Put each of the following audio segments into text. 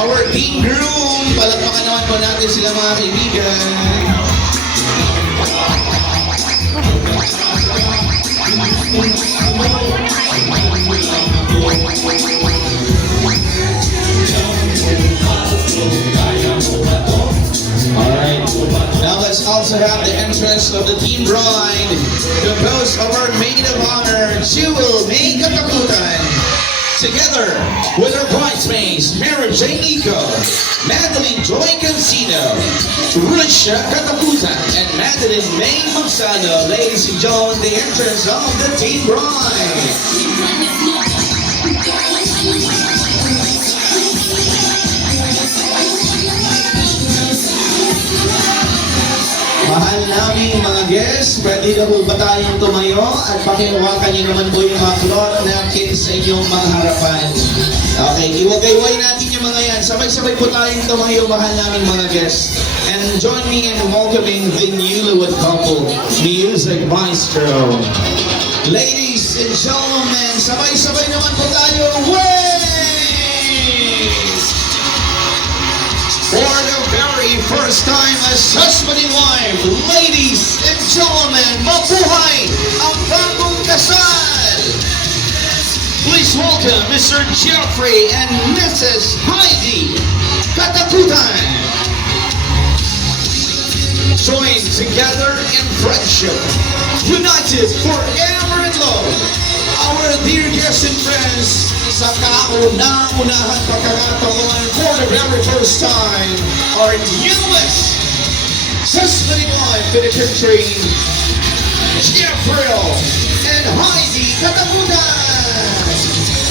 our team groom. Palakpakan naman po natin sila mga kaibigan. Alright, now let's also have the entrance of the team bride, composed of our maid of honor, Jewel May Katakutan, together with her bridesmaids, Mary Jane Nico, Madeline Joy Cancino, Risha Katakutan, and Madeline May Magsano. Ladies and gentlemen, the entrance of the team bride. Mahal namin mga guests, pwede na po ba tayong tumayo at pakihawakan niyo naman po yung mga cloth napkins sa inyong mga harapan. Okay, iwagayway natin yung mga yan. Sabay-sabay po tayong tumayo, mahal namin mga guests. And join me in welcoming the newlywed couple, Music Maestro. Ladies and gentlemen, sabay-sabay naman po tayo. For the very first time as husband and wife, ladies and gentlemen, mabuhay ang bagong kasal! Please welcome Mr. Jeffrey and Mrs. Heidi Katakutan. Joined together in friendship, united forever in love. Our dear guests and friends, sa kauna-unahan pagkakataon for the very first time, our newest husband and wife in the country, Jeffrey and Heidi Katakutan.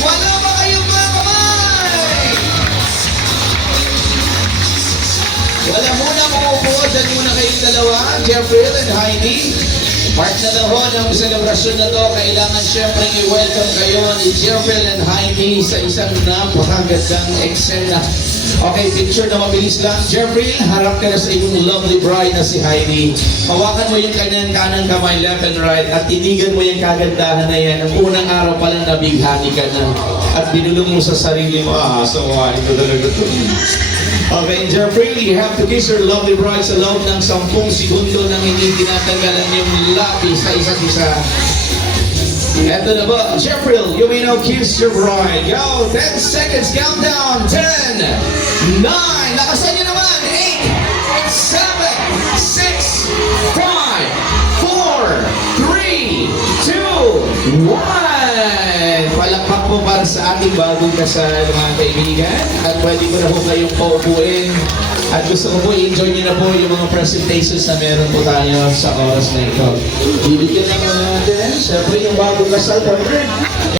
Wala ba kayong mga kamay? Wala muna umuupo, dyan muna kayong dalawa, Jeffrey and Heidi. Part na lang ho ng selebrasyon na to, kailangan syempre i-welcome kayo ni Jeffrey and Heidi sa isang napakagandang eksena. Okay, picture na mabilis lang. Jeffrey, harap ka na sa iyong lovely bride na si Heidi. Hawakan mo yung kanyang kanang kamay, left and right, at tinigan mo yung kagandahan na yan. Ang unang araw pa lang nabighani ka na. At binulong mo sa sarili mo, so ito talaga to. Okay, Jeffrey, you have to kiss your lovely bride sa loob ng 10 segundo nang hindi tinatanggalan yung labi sa isa't isa. Eto na ba? Jeffrey, you may now kiss your bride. Go! 10 seconds countdown. 10, 9, lakasan nyo naman. 8, 7, 6, 5, 4, 3, 2, 1. Palakpak po para sa ating bagong kasal, mga kaibigan. At pwede ko na po kayong paupuin. At gusto ko po i-enjoy nyo na po yung mga presentations na meron po tayo sa oras na ito. Bibigyan na natin, syempre yung bagong kasal, partner.